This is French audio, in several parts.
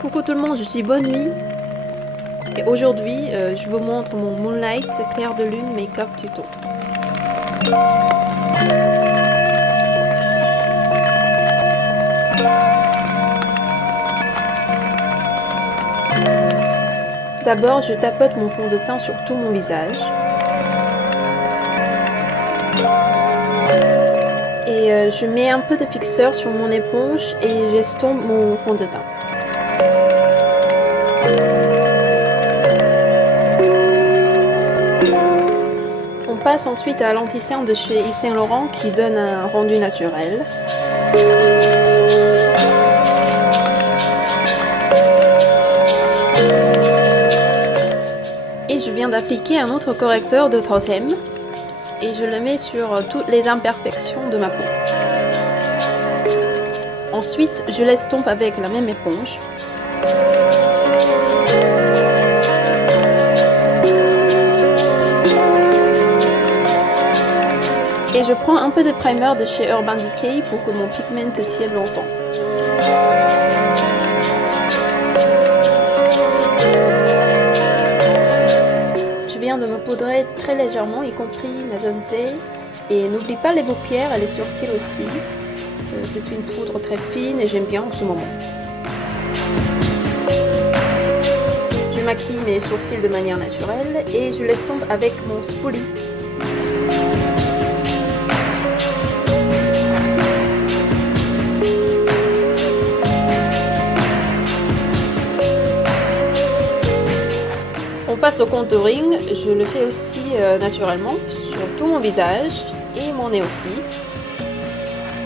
Coucou tout le monde, je suis Bonne Nuit et aujourd'hui je vous montre mon Moonlight clair de lune make-up tuto. D'abord je tapote mon fond de teint sur tout mon visage et je mets un peu de fixeur sur mon éponge et j'estompe mon fond de teint. On passe ensuite à l'anti-cerne de chez Yves Saint Laurent qui donne un rendu naturel. Et je viens d'appliquer un autre correcteur de 3M et je le mets sur toutes les imperfections de ma peau. Ensuite, je l'estompe avec la même éponge. Et je prends un peu de primer de chez Urban Decay pour que mon pigment tienne longtemps. Je viens de me poudrer très légèrement, y compris ma zone T. Et n'oublie pas les paupières et les sourcils aussi. C'est une poudre très fine et j'aime bien en ce moment. Je maquille mes sourcils de manière naturelle et je l'estompe avec mon spoolie. On passe au contouring, je le fais aussi naturellement sur tout mon visage et mon nez aussi.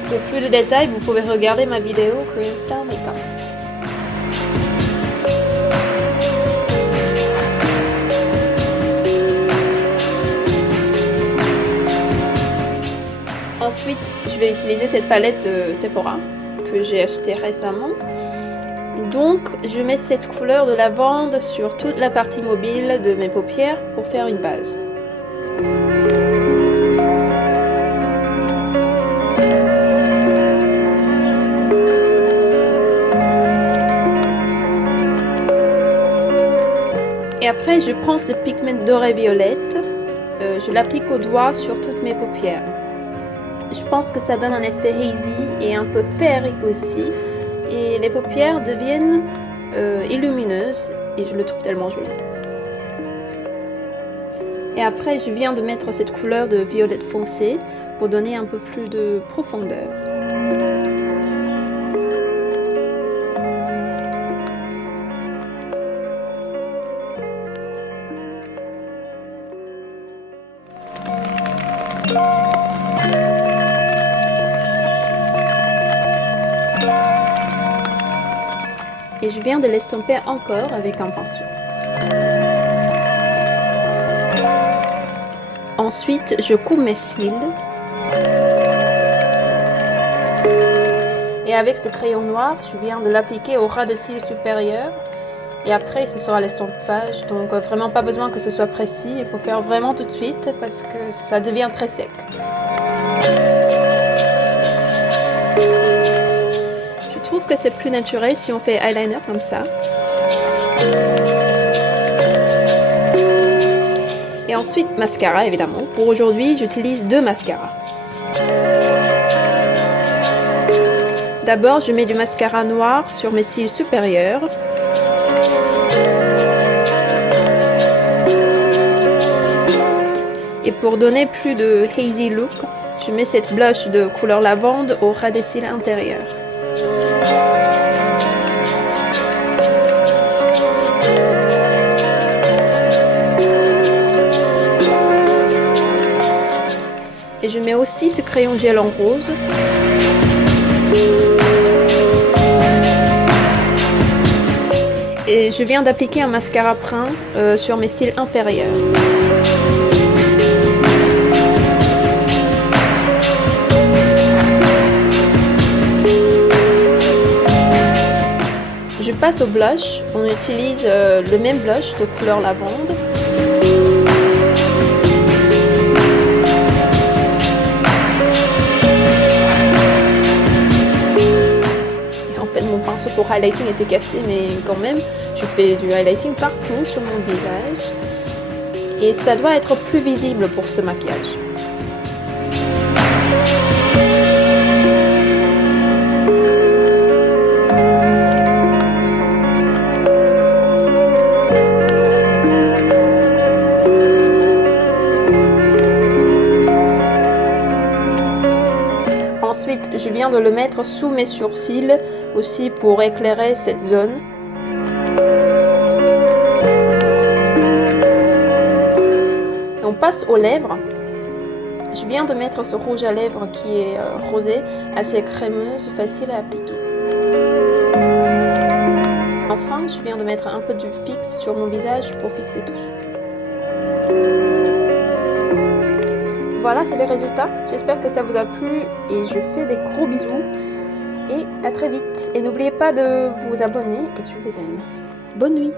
Pour plus de détails, vous pouvez regarder ma vidéo Korean Style Makeup. Ensuite, je vais utiliser cette palette Sephora que j'ai achetée récemment. Donc, je mets cette couleur de lavande sur toute la partie mobile de mes paupières pour faire une base. Et après, je prends ce pigment doré violette, je l'applique au doigt sur toutes mes paupières. Je pense que ça donne un effet hazy et un peu féerique aussi. Et les paupières deviennent illumineuses et je le trouve tellement joli. Et après je viens de mettre cette couleur de violette foncé pour donner un peu plus de profondeur. Et je viens de l'estomper encore avec un pinceau. Ensuite, je coupe mes cils. Et avec ce crayon noir, je viens de l'appliquer au ras de cils supérieur. Et après, ce sera l'estompage. Donc vraiment pas besoin que ce soit précis. Il faut faire vraiment tout de suite parce que ça devient très sec. Je trouve que c'est plus naturel si on fait eyeliner comme ça. Et ensuite mascara évidemment. Pour aujourd'hui j'utilise deux mascaras. D'abord je mets du mascara noir sur mes cils supérieurs. Et pour donner plus de hazy look, je mets cette blush de couleur lavande au ras des cils intérieurs. Et je mets aussi ce crayon gel en rose. Et je viens d'appliquer un mascara brun sur mes cils inférieurs. Je passe au blush. On utilise le même blush de couleur lavande. highlighting était cassé, mais quand même, je fais du highlighting partout sur mon visage. Et ça doit être plus visible pour ce maquillage. Ensuite, je viens de le mettre sous mes sourcils, aussi pour éclairer cette zone. Et on passe aux lèvres. Je viens de mettre ce rouge à lèvres qui est rosé, assez crémeuse, facile à appliquer. Enfin, je viens de mettre un peu du fixe sur mon visage pour fixer tout. Voilà, c'est les résultats. J'espère que ça vous a plu et je fais des gros bisous. Et à très vite. Et n'oubliez pas de vous abonner et je vous aime. Bonne nuit.